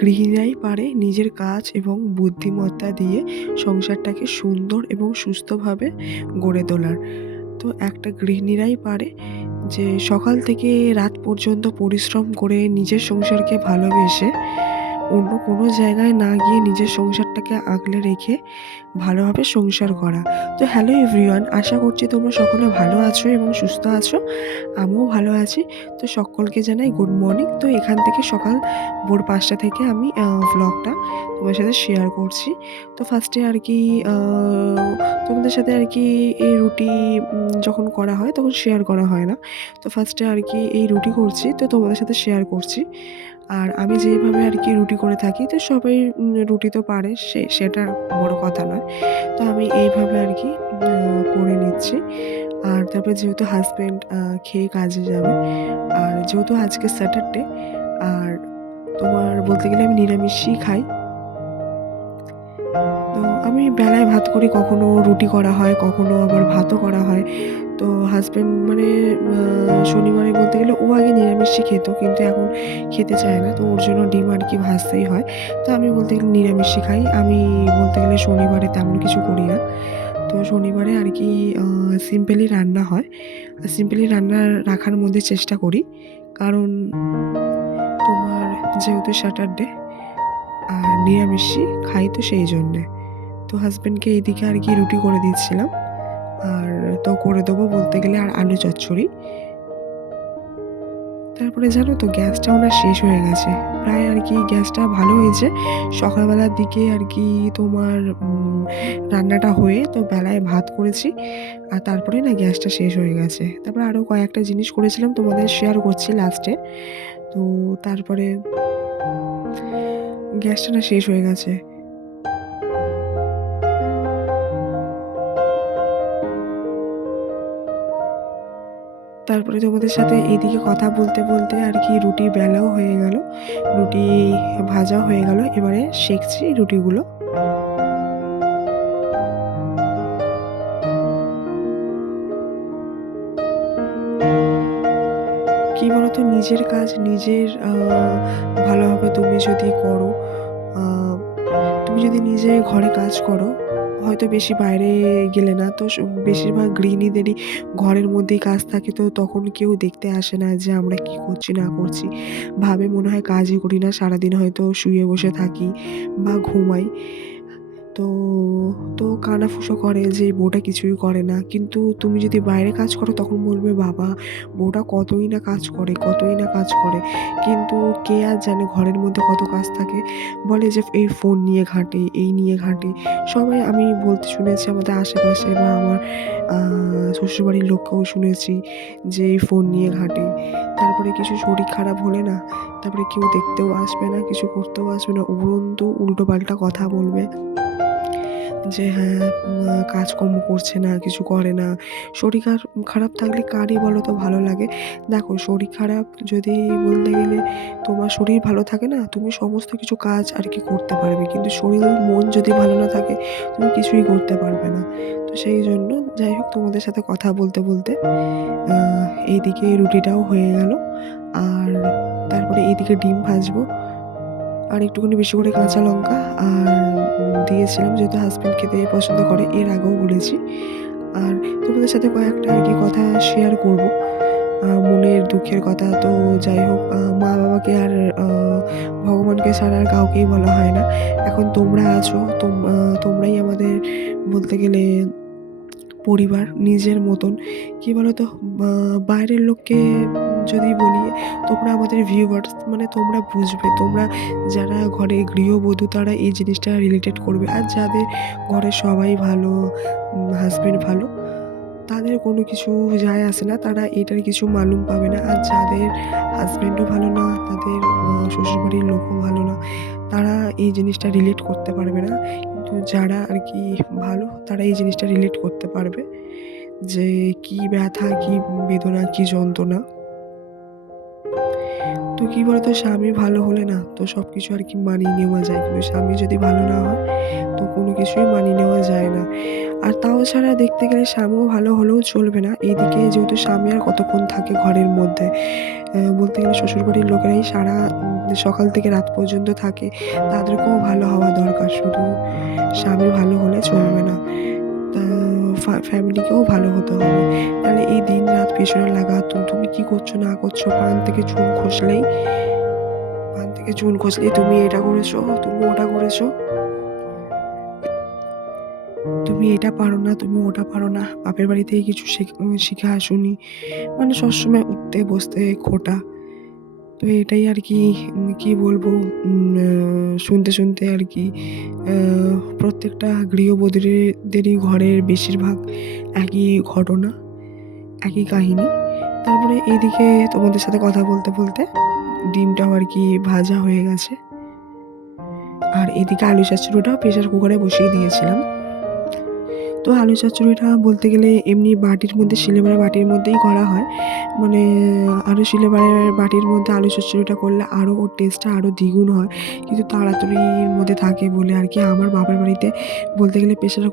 গৃহিণীরাই পারে নিজের কাজ এবং বুদ্ধিমত্তা দিয়ে সংসারটাকে সুন্দর এবং সুস্থভাবে গড়ে তোলার। তো একটা গৃহিণীরাই পারে যে সকাল থেকে রাত পর্যন্ত পরিশ্রম করে নিজের সংসারকে ভালোবেসে অন্য কোনো জায়গায় না গিয়ে নিজের সংসারটাকে আগলে রেখে ভালোভাবে সংসার করা। তো হ্যালো এভরিওয়ান, আশা করছি তোমরা সকলে ভালো আছো এবং সুস্থ আছো। আমিও ভালো আছি। তো সকলকে জানাই গুড মর্নিং। তো এখান থেকে সকাল ভোর ৫টা থেকে আমি ভ্লগটা তোমাদের সাথে শেয়ার করছি। তো ফার্স্টে আর কি আ তোমাদের সাথে আর কি এই রুটি যখন করা হয় তখন শেয়ার করা হয় না। তো ফার্স্টে আর কি এই রুটি করছি, তো তোমাদের সাথে শেয়ার করছি। আর আমি যেইভাবে আর কি রুটি করে থাকি, তো সবাই রুটি তো পারে, সেটা বড় কথা নয়। তো আমি এইভাবে আর কি করে নিচ্ছি। আর তারপরে যেহেতু হাসব্যান্ড খেয়ে কাজে যাবে, আর যেহেতু আজকে স্যাটারডে, আর তোমার বলতে গেলে আমি নিরামিষই খাই। তো আমি বেলায় ভাত করি, কখনো রুটি করা হয়, কখনো আবার ভাতও করা হয়। তো হাসব্যান্ড মানে শনিবারে বলতে গেলে ও আগে নিরামিষই খেত, কিন্তু এখন খেতে চায় না। তো ওর জন্য ডিম আর কি ভাজতেই হয়। তো আমি বলতে গেলে নিরামিষই খাই। আমি বলতে গেলে শনিবারে তেমন কিছু করি না। তো শনিবারে আর কি সিম্পলি রান্না হয়। আর সিম্পলি রান্না রাখার মধ্যে চেষ্টা করি। কারণ তোমার যেহেতু স্যাটারডে আর নিরামিষই খাই, তো সেই জন্যে। তো হাসব্যান্ডকে এইদিকে আর কি রুটি করে দিচ্ছিলাম। আর তো করে দেবো বলতে গেলে আর আলু চচ্চড়ি। তারপরে জানো তো গ্যাসটাও না শেষ হয়ে গেছে। প্রায় আর কি গ্যাসটা ভালো হয়েছে। সকালবেলার দিকে আর কি তোমার রান্নাটা হয়ে তো বেলায় ভাত করেছি। আর তারপরে না গ্যাসটা শেষ হয়ে গেছে। তারপরে আরও কয়েকটা জিনিস করেছিলাম, তোমাদের শেয়ার করছি লাস্টে। তো তারপরে গ্যাসটা না শেষ হয়ে গেছে। তারপরে তোমাদের সাথে এইদিকে কথা বলতে বলতে আর কি রুটি বেলাও হয়ে গেল, রুটি ভাজাও হয়ে গেল। এবারে সেঁকছি রুটিগুলো। কি বলতো, নিজের কাজ নিজের ভালোভাবে তুমি যদি করো, আ তুমি যদি নিজে ঘরে কাজ করো, হয়তো বেশি বাইরে গেলে না, তো বেশিরভাগ গৃহিণীদেরই ঘরের মধ্যেই কাজ থাকে। তো তখন কেউ দেখতে আসে না যে আমরা কি করছি না করছি। ভাবে মনে হয় কাজই করি না, সারাদিন হয়তো শুয়ে বসে থাকি বা ঘুমাই। তো তো কানাফুসো করে যে বউটা কিছুই করে না। কিন্তু তুমি যদি বাইরে কাজ করো তখন বলবে, বাবা বউটা কতই না কাজ করে, কতই না কাজ করে। কিন্তু কে আর জানে ঘরের মধ্যে কত কাজ থাকে। বলে যে এই ফোন নিয়ে ঘাঁটে, এই নিয়ে ঘাঁটে। সবাই আমি বলতে শুনেছি আমাদের আশেপাশে বা আমার আ শ্বশুরবাড়ির লোককেও শুনেছি যে এই ফোন নিয়ে ঘাঁটে। তারপরে কিছু শরীর খারাপ হলে না, তারপরে কেউ দেখতেও আসবে না, কিছু করতেও আসবে না। উপরন্তু উল্টোপাল্টা কথা বলবে। যে হ্যাঁ, কাজকর্ম করছে না, কিছু করে না। শরীর খারাপ থাকলে কারই বলো তো ভালো লাগে? দেখো, শরীর খারাপ যদি বলতে গেলে তোমার শরীর ভালো থাকে না, তুমি সমস্ত কিছু কাজ আর কি করতে পারবে। কিন্তু শরীর মন যদি ভালো না থাকে, তুমি কিছুই করতে পারবে না। তো সেই জন্য যাই হোক, তোমাদের সাথে কথা বলতে বলতে আ এইদিকে রুটিটাও হয়ে গেল। আর তারপরে এইদিকে ডিম ভাজবো। আর একটুখানি বেশি করে কাঁচা লঙ্কা আর দিয়েছিলাম, যেহেতু হাসব্যান্ড খেতে পছন্দ করে, এর আগেও বলেছি। আর তোমাদের সাথে কয়েকটা আর কি কথা শেয়ার করব, মনের দুঃখের কথা। তো যাই হোক, মা-বাবাকে আর আ ভগবানকে ছাড়া আর কাউকেই বলা হয় না। এখন তোমরা আছো, তোমরাই আমাদের বলতে গেলে পরিবার, নিজের মতন। কি বলতো? বা বাইরের লোককে যদি বলি, তোমরা আমাদের ভিউয়ার্স, মানে তোমরা বুঝবে। তোমরা যারা ঘরে গৃহবধূ তারা এই জিনিসটা রিলেটেড করবে। আর যাদের ঘরে সবাই ভালো, হাসব্যান্ড ভালো, তাদের কোনো কিছু যায় আসে না। তারা এটার কিছু মালুম পাবে না। আর যাদের হাসব্যান্ডও ভালো না, তাদের শ্বশুরবাড়ির লোকও ভালো না, তারা এই জিনিসটা রিলেট করতে পারবে না। কিন্তু যারা আর কি ভালো, তারা এই জিনিসটা রিলেট করতে পারবে যে কি ব্যথা, কি বেদনা, কি যন্ত্রণা। তো তো কী বলতো, স্বামী ভালো হলে না তো সবকিছু আর কি মানিয়ে নেওয়া যায়। কিন্তু স্বামী যদি ভালো না হয় তো কোনো কিছুই মানিয়ে নেওয়া যায় না। আর তাও ছাড়া দেখতে গেলে স্বামীও ভালো হলেও চলবে না। এইদিকে যেহেতু স্বামী আর কতক্ষণ থাকে ঘরের মধ্যে, বলতে গেলে শ্বশুরবাড়ির লোকেরাই সারা সকাল থেকে রাত পর্যন্ত থাকে। তাদেরকেও ভালো হওয়া দরকার, শুধু স্বামী ভালো হলে চলবে না। তা ফ্যামিলিকেও ভালো হতে হবে। নাহলে এই দিন-রাত পেছনে লাগা, তুমি কি করছো না করছো, পান থেকে চুন খসলেই তুমি এটা করেছো, তুমি ওটা করেছো। তুমি এটা পারো না, তুমি ওটা পারো না। বাপের বাড়ি থেকে কিছু শিখে আসোনি। মানে সবসময় উঠতে বসতে খোঁটা। তো এটাই আর কি, কি বলবো, শুনতে আর কি আ প্রত্যেকটা গৃহবধূদেরই ঘরের বেশিরভাগ একই ঘটনা, একই কাহিনী। তারপরে এইদিকে তোমাদের সাথে কথা বলতে ডিমটাও আর কি ভাজা হয়ে গেছে। আর এদিকে আলু চচ্চড়িটাও প্রেশার কুকারে বসিয়ে দিয়েছিলাম। তো আলু চচ্চড়িটা বলতে গেলে এমনি বাটির মধ্যে, সিলেবারের বাটির মধ্যেই করা হয়। মানে আরও সিলেবারের বাটির মধ্যে আলু চচ্চড়িটা করলে আরও ওর টেস্টটা আরও দ্বিগুণ হয়। কিন্তু তাড়াতাড়ির মধ্যে থাকে বলে আর কি আমার বাবার বাড়িতে বলতে গেলে প্রেশার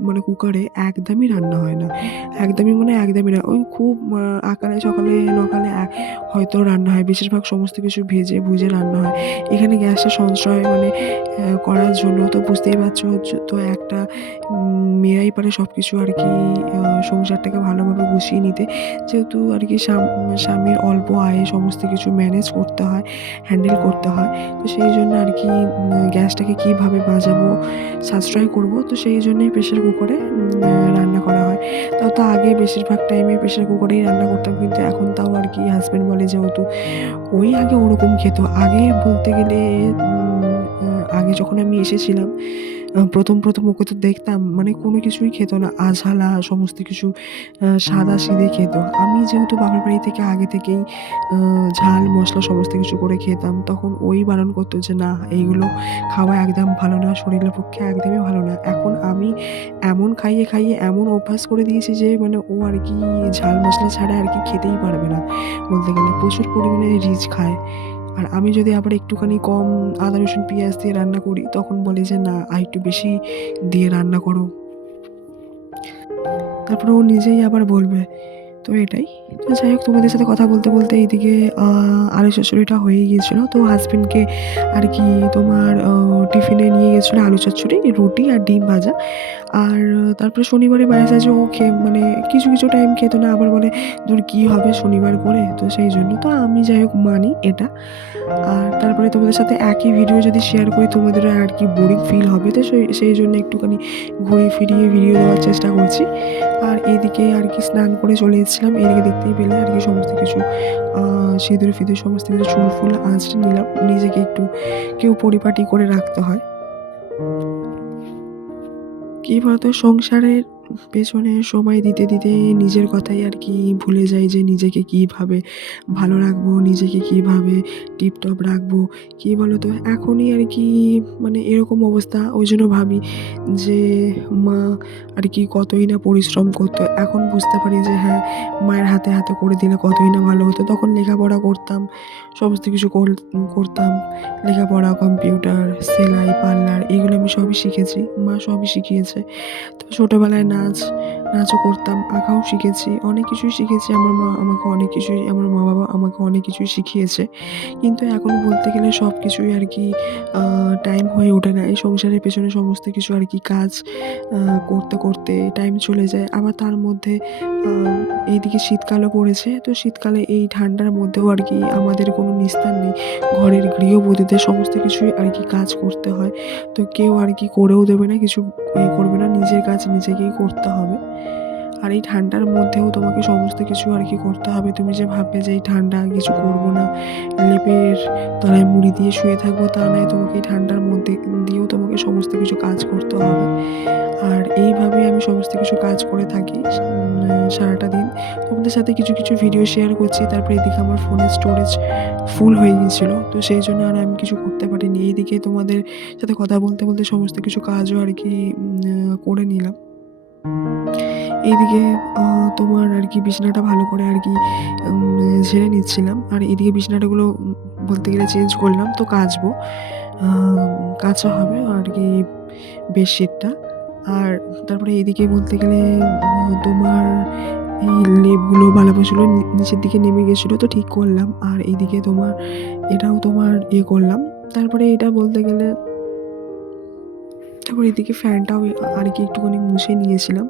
মানে কুকারে একদমই রান্না হয় না। একদমই না। ওই খুব আকালে সকালে নকালে হয়তো রান্না হয়। বেশিরভাগ সমস্ত কিছু ভেজে ভুজে রান্না হয়। এখানে গ্যাসটা সঞ্চয় মানে করার জন্য তো বুঝতেই পারছো, তো একটা মেয়েরাই পারে সবকিছু আর কি সংসারটাকে ভালোভাবে গুছিয়ে নিতে। যেহেতু আর কি স্বামীর অল্প আয়ে সমস্ত কিছু ম্যানেজ করতে হয়, হ্যান্ডেল করতে হয়। তো সেই জন্য আর কি গ্যাসটাকে কীভাবে বাঁচাবো, সাশ্রয় করব, তো সেই জন্যই প্রেশার কুকারে রান্না করা হয়। তাও তো আগে বেশিরভাগ টাইমে প্রেশার কুকারেই রান্না করতাম, কিন্তু এখন তাও আর কি হাসব্যান্ড বলে, যেহেতু ওই আগে ওরকম খেত। আগে বলতে গেলে আগে যখন আমি এসেছিলাম ১ম ওকে তো দেখতাম মানে কোনো কিছুই খেত না। আঝালা সমস্ত কিছু সাদা-সিধে খেত। আমি যেহেতু বাপের বাড়ি থেকে আগে থেকেই ঝাল মশলা সমস্ত কিছু করে খেতাম, তখন ওই বারণ করত যে, "না, এইগুলো খাওয়া একদম ভালো না, শরীরের পক্ষে একদমই ভালো না।" এখন আমি এমন খাইয়ে এমন অভ্যাস করে দিয়েছি যে মানে ও আর কি ঝাল মশলা ছাড়া আর কি খেতেই পারবে না। বলতে গেলে প্রচুর পরিমাণে রিচ খায়। আর আমি যদি আবার একটুখানি কম আদা, রসুন, পেঁয়াজ দিয়ে রান্না করি, তখন বলে যে, "না, আরেকটু বেশি দিয়ে রান্না করো।" তারপরে ও নিজেই আবার বলবে। তো এটাই। তো যাই হোক, তোমাদের সাথে কথা বলতে এইদিকে আ আলু চচ্চড়িটা হয়েই গিয়েছিল। তো হাসব্যান্ডকে আর কি তোমার টিফিনে নিয়ে গেছিল আলু চচ্চড়ি, রুটি আর ডিম ভাজা। আর তারপরে শনিবারে মাঝে, সাঝে ও মানে কিছু টাইম খেত না। আবার বলে, "ধুর, কি হবে শনিবার করে?" তো সেই জন্য তো আমি যাই হোক মানি এটা। আর তারপরে তোমাদের সাথে একই ভিডিও যদি শেয়ার করি, তোমাদেরও আর কি বোরিং ফিল হবে। তো সেই জন্য একটুখানি ঘুরিয়ে ফিরিয়ে ভিডিও দেওয়ার চেষ্টা করছি। আর এইদিকে আর কি স্নান করে চলে এসেছিলাম। এদিকে দেখতেই পেলে আর কি সমস্ত কিছু আ সিঁদুর-ফিঁদুর সমস্ত কিছু চুল-ফুল আঁচড়ে নিলাম। নিজেকে একটু কেউ পরিপাটি করে রাখতে হয়। কি বলতো, সংসারের পেছনে সময় দিতে নিজের কথাই আর কি ভুলে যাই যে নিজেকে কিভাবে ভালো রাখবো, নিজেকে কিভাবে টিপটপ রাখবো। কি বলতো, এখনই আর কি মানে এরকম অবস্থা, ওই জন্য ভাবি যে মা আর কি কতই না পরিশ্রম করতো। এখন বুঝতে পারি যে হ্যাঁ, মায়ের হাতে করে দিলে কতই না ভালো হতো। তখন লেখাপড়া করতাম, সমস্ত কিছু করতাম। লেখাপড়া, কম্পিউটার, সেলাই, পার্লার এগুলো আমি সবই শিখেছি। মা সবই শিখিয়েছে। তো ছোটবেলায় নাচও করতাম, আঁকাও শিখেছি। অনেক কিছুই শিখেছি। আমার মা-বাবা আমাকে অনেক কিছুই শিখিয়েছে। কিন্তু এখন বলতে গেলে সবকিছুই আর কি টাইম হয়ে ওঠে না। এই সংসারের পেছনে সমস্ত কিছু আর কি কাজ আ করতে টাইম চলে যায়। আবার তার মধ্যে আ এইদিকে শীতকালও পড়েছে। তো শীতকালে এই ঠান্ডার মধ্যেও আর কি আমাদের কোনো নিস্তার নেই। ঘরের গৃহবধূদের সমস্ত কিছুই আর কি কাজ করতে হয়। তো কেউ আর কি করেও দেবে না, কিছু করবে না। নিজের কাজ নিজেকেই করতে হবে। আর এই ঠান্ডার মধ্যেও তোমাকে সমস্ত কিছু আর কি করতে হবে। তুমি যে ভাববে যে এই ঠান্ডা কিছু করব না, লেপের তলায় মুড়ি দিয়ে শুয়ে থাকবো, তা নয়। তোমাকে এই ঠান্ডার মধ্যে দিয়েও তোমাকে সমস্ত কিছু কাজ করতে হবে। আর এইভাবে আমি সমস্ত কিছু কাজ করে থাকি সারাটা দিন। তোমাদের সাথে কিছু ভিডিও শেয়ার করছি। তারপরে এদিকে আমার ফোনের স্টোরেজ ফুল হয়ে গিয়েছিল। তো সেই জন্য আর আমি কিছু করতে পারিনি। এইদিকে তোমাদের সাথে কথা বলতে সমস্ত কিছু কাজও আর কি করে নিলাম। এইদিকে তোমার আরকি বিছানাটা ভালো করে আরকি ঝেড়ে নিচ্ছিলাম। আর এদিকে বিছানাটাগুলো বলতে গেলে চেঞ্জ করলাম। তো কাচবো। কাচা হবে আরকি বেডশিটটা। আর তারপরে এদিকে বলতে গেলে তোমার এই লেপগুলো বালাপোষগুলো নিচের দিকে নেমে গেছিলো, তো ঠিক করলাম। আর এইদিকে তোমার এটাও তোমার ইয়ে করলাম। তারপরে এটা বলতে গেলে তারপর এদিকে ফ্যানটাও আরকি একটুখানি মুছে নিয়েছিলাম।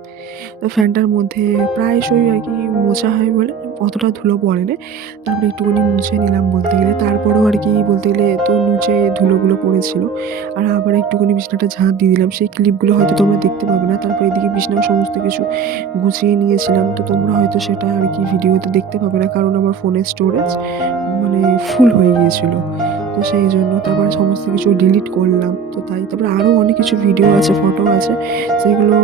তো ফ্যানটার মধ্যে প্রায়শই আরকি মোছা হয় বলে অতটা ধুলো পড়ে না। তারপরে একটুখানি মুছে নিলাম বলতে গেলে। তারপরেও আরকি বলতে গেলে তো নিচে ধুলোগুলো পড়েছিল। আর আবার একটুখানি বিছানাটা ঝাঁট দিয়ে দিলাম। সেই ক্লিপগুলো হয়তো তোমরা দেখতে পাবে না। তারপরে এদিকে বিছানার সমস্ত কিছু গুছিয়ে নিয়েছিলাম। তো তোমরা হয়তো সেটা আরকি ভিডিওতে দেখতে পাবে না। কারণ আমার ফোনের স্টোরেজ মানে ফুল হয়ে গিয়েছিল। তো সেইজন্য তারপরে সমস্ত কিছু ডিলিট করলাম। তো তাই তারপরে আরও অনেক কিছু ভিডিও আছে, ফটো আছে, সেগুলো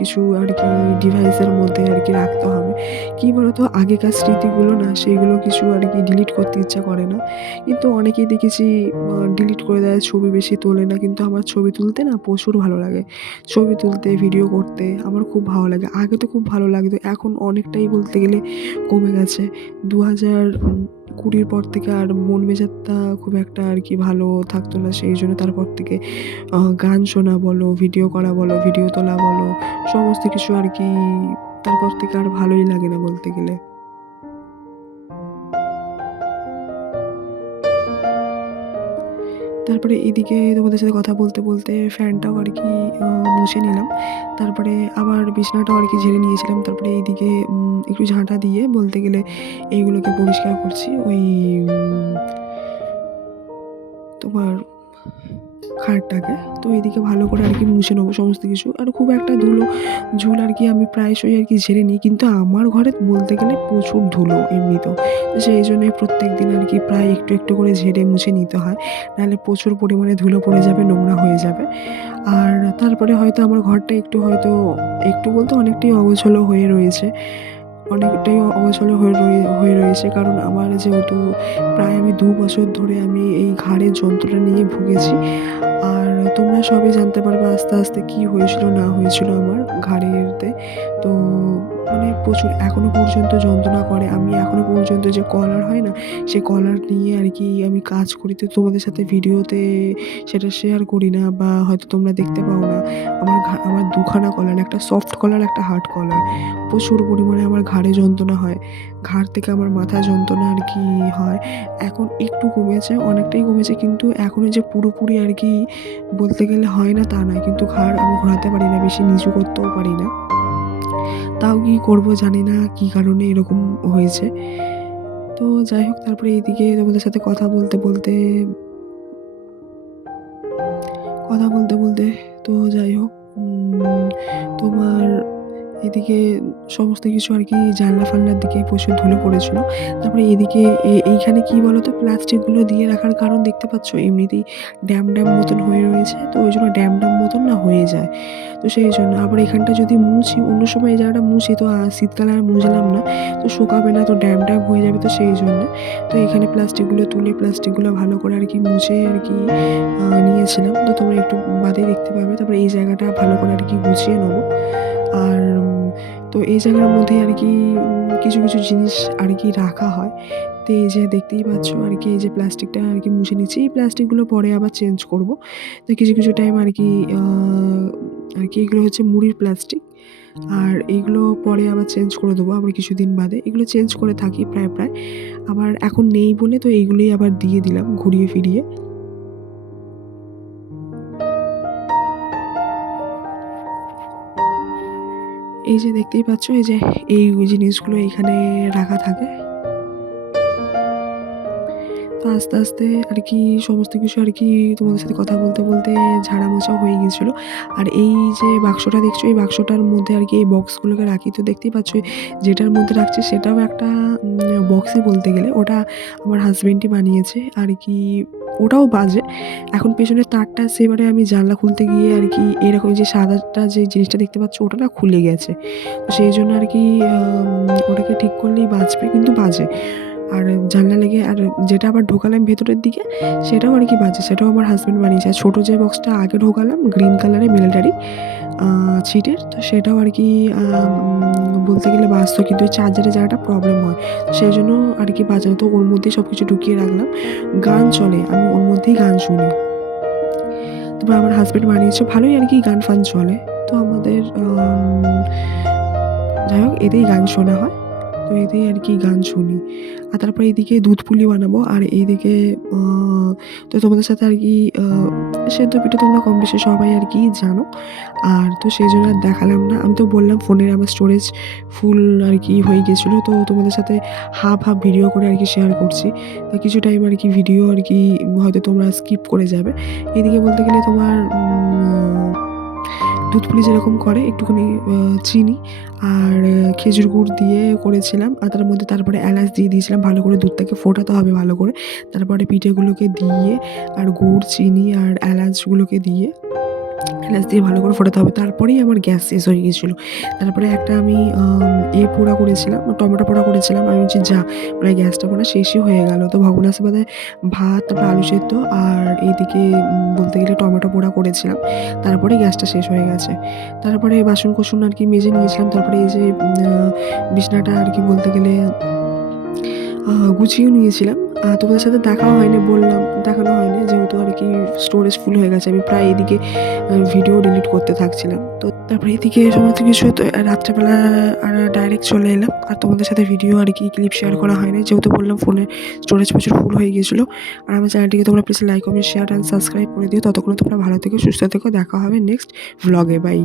কিছু আরকি ডিভাইসের মধ্যে আরকি রাখতে হবে। কি বলতো আগেকার স্মৃতিগুলো না সেগুলো কিছু আরকি ডিলিট করতে ইচ্ছা করে না। কিন্তু অনেকেই দেখেছি ডিলিট করে দেয়, ছবি বেশি তোলে না। কিন্তু আমার ছবি তুলতে না প্রচুর ভালো লাগে। ছবি তুলতে, ভিডিও করতে আমার খুব ভালো লাগে। আগে তো খুব ভালো লাগতো। এখন অনেকটাই বলতে গেলে কমে গেছে। 2020 পর থেকে আর মন মেজাজটা খুব একটা আরকি ভালো থাকতো না। সেইজন্য তারপর থেকে গান শোনা বলো, ভিডিও করা বলো, ভিডিও তোলা বলো, সমস্ত কিছু আরকি তারপর থেকে আর ভালোই লাগে না বলতে গেলে। তারপরে এদিকে তোমাদের সাথে কথা বলতে, বলতে ফ্যানটাও আরকি আ মুছে নিলাম। তারপরে আবার বিছানাটাও আরকি ঝেড়ে নিয়েছিলাম। তারপরে এইদিকে একটু ঝাঁটা দিয়ে বলতে গেলে এইগুলোকে পরিষ্কার করছি। ওই তোমার খাটটাকে। তো এদিকে ভালো করে আরকি মুছে নেবো সমস্ত কিছু। আর খুব একটা ঝুল আরকি আমি প্রায়শই আরকি ঝেড়ে নিই। কিন্তু আমার ঘরে বলতে গেলে প্রচুর ধুলো এমনিতেও। তো সেইজন্যই প্রত্যেকদিন আরকি প্রায় একটু, একটু করে ঝেড়ে মুছে নিতে হয়। নাহলে প্রচুর পরিমাণে ধুলো পড়ে যাবে, নোংরা হয়ে যাবে। আর তারপরে হয়তো আমার ঘরটা একটু হয়তো একটু বলতে অনেকটাই অগোছালো হয়ে রয়েছে। অনেকটাই অগোছালো হয়ে রয়েছে। কারণ আমার যেহেতু প্রায় আমি ২ বছর ধরে আমি এই ঘাড়ের যন্ত্রণা নিয়ে ভুগেছি। আর তোমরা সবই জানতে পারবে আস্তে, আস্তে কি হয়েছিল না হয়েছিল আমার ঘাড়েতে। তো মানে প্রচুর এখনো পর্যন্ত যন্ত্রণা করে। আমি এখনো পর্যন্ত যে কলার হয় না? সে কলার নিয়ে আরকি আমি কাজ করি। তো তোমাদের সাথে ভিডিওতে সেটা শেয়ার করি না বা হয়তো তোমরা দেখতে পাও না। আমার ২ খানা কলার, একটা সফট কলার, একটা হার্ড কলার। প্রচুর পরিমাণে আমার ঘাড়ে যন্ত্রণা হয়। ঘাড় থেকে আমার মাথা যন্ত্রণা আরকি হয়। এখন একটু কমেছে, অনেকটাই কমেছে। কিন্তু এখনো যে পুরোপুরি আরকি বলতে গেলে হয় না তা নয়। কিন্তু ঘাড় আমি ঘোরাতে পারি না, বেশি নিচু করতেও পারি না। তাও কি করব জানি না কি কারণে এরকম হয়েছে। তো যাই হোক তারপরে এদিকে তোমাদের সাথে কথা বলতে তো যাই হোক তোমার এদিকে সমস্ত কিছু আরকি জানলা-ফালনার দিকে প্রচুর ধুলো পড়েছিল। তারপরে এদিকে এইখানে কি বলতো প্লাস্টিকগুলো দিয়ে রাখার কারণ দেখতে পাচ্ছ এমনিতেই ড্যাম মতন হয়ে রয়েছে। তো ওইজন্য ড্যাম মতন না হয়ে যায়। তো সেইজন্য আবার এখানটা যদি মুছি অন্য সময় এই জায়গাটা মুছি তো শীতকালে আর মুছলাম না। তো শুকাবে না, তো ড্যাম হয়ে যাবে, তো সেইজন্য। তো এখানে প্লাস্টিকগুলো তুলে প্লাস্টিকগুলো ভালো করে আরকি মুছে আরকি নিয়েছিলাম। তো তোমরা একটু বাদেই দেখতে পাবে। তারপরে এই জায়গাটা ভালো করে আরকি গুছিয়ে নেবো। আর তো এই জায়গার মধ্যে আরকি কিছু জিনিস আরকি রাখা হয়। তো এই যে দেখতেই পাচ্ছ আরকি এই যে প্লাস্টিকটা আরকি মুছে নিচ্ছি। এই প্লাস্টিকগুলো পরে আবার চেঞ্জ করব। তো কিছু টাইম আরকি আরকি এগুলো হচ্ছে মুড়ির প্লাস্টিক। আর এইগুলো পরে আবার চেঞ্জ করে দেবো আবার কিছুদিন বাদে। এগুলো চেঞ্জ করে থাকি প্রায়। আবার এখন নেই বলে তো এইগুলোই আবার দিয়ে দিলাম ঘুরিয়ে ফিরিয়ে। এই যে দেখতেই পাচ্ছ এই যে এই জিনিসগুলো এখানে রাখা থাকে। তো আস্তে আরকি সমস্ত কিছু আরকি তোমাদের সাথে কথা বলতে ঝাড়া মোছাও হয়ে গিয়েছিল। আর এই যে বাক্সটা দেখছো এই বাক্সটার মধ্যে আরকি এই বক্সগুলোকে রাখি। তো দেখতেই পাচ্ছ যেটার মধ্যে রাখছি সেটাও একটা বক্সই বলতে গেলে। ওটা আমার হাসব্যান্ডই বানিয়েছে আরকি। ওটাও বাজে। এখন পেছনের তারটা সেবারে আমি জানলা খুলতে গিয়ে আরকি এরকম যে সাদাটা যে জিনিসটা দেখতে পাচ্ছ ওটা না খুলে গেছে। তো সেইজন্য আরকি ওটাকে ঠিক করলেই বাজবে কিন্তু বাজে। আর জানলা লেগে আর যেটা আবার ঢোকালাম ভেতরের দিকে সেটাও আর কি বাজে, সেটাও আমার হাসব্যান্ড বানিয়েছে। আর ছোটো যে বক্সটা আগে ঢোকালাম গ্রিন কালারের মিলিটারি ছিটের, তো সেটাও আর কি বলতে গেলে বাজতো, কিন্তু ওই চার্জারের জায়গাটা প্রবলেম হয়, তো সেই জন্য আর কি বাজে না। তো ওর মধ্যেই সব কিছু ঢুকিয়ে রাখলাম, গান চলে, আমি ওর মধ্যেই গান শুনি। তারপর আমার হাসব্যান্ড বানিয়েছে, ভালোই আর কি গান ফান চলে। তো আমাদের যাই হোক এতেই গান শোনা হয়। তো এতেই আর কি গান শুনি। আর তারপরে এদিকে দুধ পুলি বানাবো, আর এইদিকে আ তো তোমাদের সাথে আর কি সেদ্ধ পিঠে তোমরা কম বেশি সবাই আর কি জানো। আর তো সেইজন্য আর দেখালাম না। আমি তো বললাম ফোনের আমার স্টোরেজ ফুল আর কি হয়ে গেছিলো। তো তোমাদের সাথে হাফ ভিডিও করে আর কি শেয়ার করছি। তো কিছু টাইম আর কি ভিডিও আর কি হয়তো তোমরা স্কিপ করে যাবে। এদিকে বলতে গেলে তোমার দুধ পুলি যেরকম করে একটুখানি চিনি আর খেজুর গুড় দিয়ে করেছিলাম, আর তার মধ্যে তারপরে এলাচ দিয়ে দিয়েছিলাম, ভালো করে দুধটাকে ফোটাতে হবে ভালো করে। তারপরে পিঠেগুলোকে দিয়ে আর গুড়, চিনি আর এলাচগুলোকে দিয়ে এলাচ দিয়ে ভালো করে ফোটাতে হবে। তারপরেই আমার গ্যাস শেষ হয়ে গিয়েছিলো। তারপরে একটা আমি পোড়া করেছিলাম, টমেটো পোড়া করেছিলাম। আমি বলছি যা, মানে গ্যাসটা মনে হয় শেষই হয়ে গেল। তো ভগবানের আশীর্বাদে ভাত, তারপরে আলু সেদ্ধ আর এইদিকে বলতে গেলে টমেটো পোড়া করেছিলাম। তারপরে গ্যাসটা শেষ হয়ে গেছে। তারপরে বাসন-কোসন আর কি মেজে নিয়েছিলাম। তারপরে এই যে বিছানাটা আর কি বলতে গেলে গুছিয়েও নিয়েছিলাম। তোমাদের সাথে দেখাও হয়নি, বললাম দেখানো হয়নি যেহেতু আর কি স্টোরেজ ফুল হয়ে গেছে। আমি প্রায় এদিকে ভিডিও ডিলিট করতে থাকছিলাম। তো তারপরে এদিকে সমস্ত কিছু তো রাত্রেবেলা আর ডাইরেক্ট চলে এলাম। আর তোমাদের সাথে ভিডিও আর কি ক্লিপ শেয়ার করা হয়নি, যেহেতু বললাম ফোনের স্টোরেজ প্রচুর ফুল হয়ে গিয়েছিলো। আর আমার চ্যানেলটিকে তোমরা please like, comment, share and subscribe করে দিও। ততক্ষণে তোমরা ভালো থেকো, সুস্থ থেকো। দেখা হবে নেক্সট ভ্লগে। বাই।